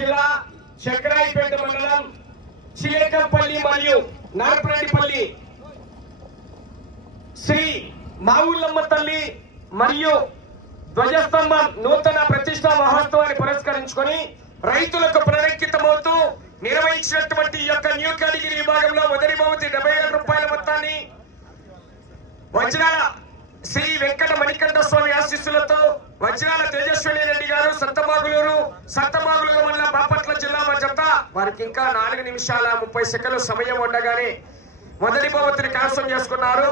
జిల్లా చక్రాయిపేట మండలం చిలేకంపల్లి మరియు నరపరెడ్డిపల్లి. శ్రీ మావుళ్ళమ్మ తల్లి మరియు ధ్వజస్తంభం నూతన ప్రతిష్ట మహోత్సవాన్ని పురస్కరించుకొని రైతులకు పునరంకితమవుతూ నిర్వహించినటువంటి యొక్క న్యూ కేటగిరీ విభాగంలో మొదటి బహుమతి డెబ్బై వేల రూపాయల మొత్తాన్ని వజ్రాల శ్రీ వెంకట మణికంఠ స్వామి ఆశీస్సులతో వజ్రాల తేజస్విని రెడ్డి గారు సత్తమాగులూరు సత్తమాగులూరు మండల బాపట్ల జిల్లా మా జత వారికి ఇంకా నాలుగు నిమిషాల ముప్పై సెకండ్లు సమయం ఉండగానే మొదటి బహుమతిని కైవసం చేసుకున్నారు.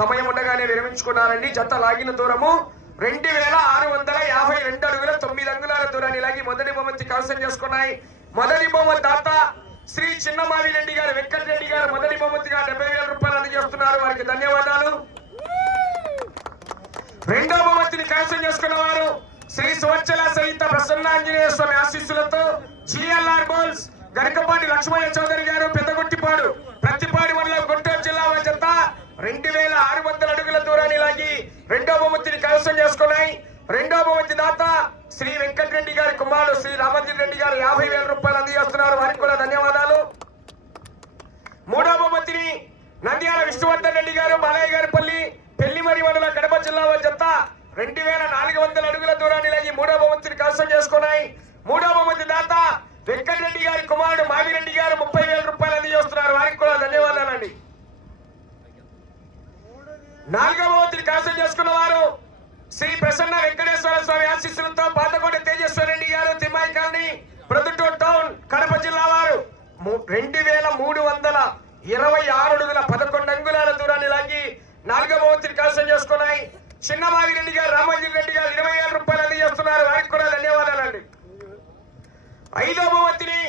సమయం ఉండగానే విరమించుకున్నారండి. జత లాగిన దూరము రెండు వేల ఆరు వందల యాభై రెండు అడుగుల తొమ్మిది అంగుళాల దూరాన్ని లాగి మొదటి బహుమతి కైవసం చేసుకున్నాయి. మొదటి బహుమతి దాత శ్రీ చిన్నమావి రెడ్డి గారు వెంకట రెడ్డి గారు మొదటి బహుమతిగా డెబ్బై వేల రూపాయలు అందజేస్తున్నారు. వారికి ధన్యవాదాలు. రెండవ బహుమతిని కైవసం చేసుకున్న వారు శ్రీ సువచ్చల సహిత ప్రసన్నాంజనేయ స్వామి ఆశీస్సులతో జిఎల్ఆర్ బోల్స్ గరికపాటి లక్ష్మయ్య చౌదరి గారు పెద్దగొట్టిపాడు ప్రతిపాడు మండలం గుంటూరు జిల్లా జత రెండు వేల ఆరు వందల అడుగుల దూరాన్ని లాగి రెండో బహుమతిని కైవసం చేసుకున్నాయి. రెండో బహుమతి దాత శ్రీ వెంకటరెడ్డి గారి కుమారుడు శ్రీ రామంజన్ రెడ్డి గారు యాభై వేల రూపాయలు అందజేస్తున్నారు. వారికి కూడా ధన్యవాదాలు. మూడో బహుమతిని నంద్యాల విష్ణువర్ధన్ రెడ్డి గారు బాలయ్య గారిపల్లి పెళ్ళిమరి మండల కడప జిల్లా వారి జత రెండు వేల నాలుగు వందల అడుగుల దూరాన్ని లాగి మూడో బహుమతిని కవసం చేసుకున్నాయి. మూడో బహుమతి దాత వెంకటరెడ్డి గారి కుమారుడు మావిరెడ్డి గారు ముప్పై వేల రూపాయలు అందజేస్తున్నారు వారికి కూడా ధన్యవాదాలండి. నాలుగవ బహుమతిని కవసం చేసుకున్న వారు శ్రీ ప్రసన్న వెంకటేశ్వర స్వామి ఆశీస్సులతో పాతకోట తేజస్వరెడ్డి గారు తిమ్మాయి కాలనీ ప్రొద్దుటూరు టౌన్ కడప జిల్లా వారు రెండు వేల మూడు వందల ఇరవై ఆరు అడుగుల పదకొండు అంగుళాల దూరాన్ని లాగి నాలుగవ బహుమతిని కైవసం చేసుకున్నాయి. చిన్నమావి రెడ్డి గారు రామోజీ రెడ్డి గారు ఇరవై ఏడు రూపాయలు అందజేస్తున్నారు వారికి కూడా ధన్యవాదాలండి. ఐదో భవంతిని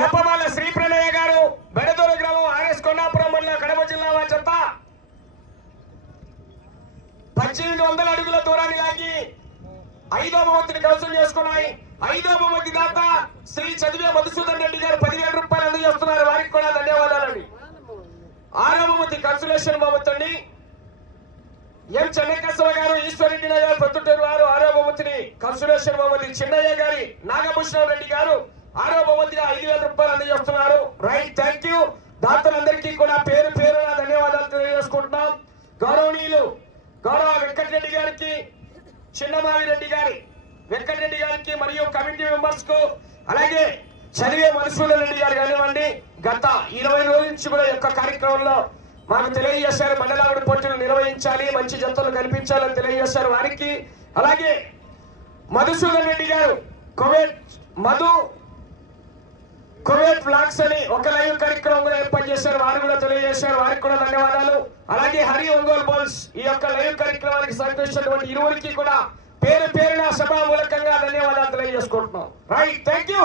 ఏపమాల శ్రీ ప్రణయ గారు బెడదూరు గ్రామం ఆర్ఎస్ కొండాపురం మండలం కడప జిల్లా వారి చెత్త. పద్దెనిమిది వందల అడుగుల దూరాన్ని లాగి ఐదో భవంతిని కౌన్సిల్ చేసుకున్నాయి. ఐదో భవంతి దాత శ్రీ చదివే మధుసూదన్ రెడ్డి గారు పదివేల రూపాయలు అందజేస్తున్నారు వారికి కూడా ధన్యవాదాలండి. ఆరో భవంతి కన్సులేషన్ భవంతి అండి. ఎం చెన్నకేశ్వర గారు ఈశ్వరెడ్డి నగర్ ప్రొద్దుటూరు వారు ఆరో బహుమతిని కన్సులేషన్ బహుమతి చిన్నయ్య గారి నాగభూషణం రెడ్డి గారు ఆరో బహుమతిగా ఐదు వేల రూపాయలు అందజేస్తున్నారు. రైట్ థ్యాంక్ యూ దాతలందరికీ కూడా పేరు పేరు ధన్యవాదాలు తెలియజేసుకుంటున్నాం. గౌరవనీయులు గౌరవ వెంకటరెడ్డి గారికి చిన్నమావి రెడ్డి గారి వెంకటరెడ్డి గారికి మరియు కమిటీ మెంబర్స్కు అలాగే చదివే మధుసూదన్ రెడ్డి గారు కానివ్వండి. గత ఇరవై రోజుల నుంచి కూడా యొక్క కార్యక్రమంలో మాకు తెలియజేశారు మండలావిడ పోటీలు నిర్వహించాలి మంచి జంతువులు కల్పించాలని తెలియజేశారు వారికి. అలాగే మధుసూదన్ రెడ్డి గారు కోవిడ్ మధు కోవిడ్ ఫ్లాగ్స్ అని ఒక లైవ్ కార్యక్రమం కూడా ఏర్పాటు చేశారు వారు కూడా తెలియజేశారు వారికి కూడా ధన్యవాదాలు. అలాగే హరి ఒంగోలు బోల్స్ ఈ యొక్క లైవ్ కార్యక్రమానికి సహకరించినటువంటి ఇరువురికి కూడా పేరు పేరున సభా మూలకంగా ధన్యవాదాలు తెలియజేసుకుంటున్నాం. Right thank you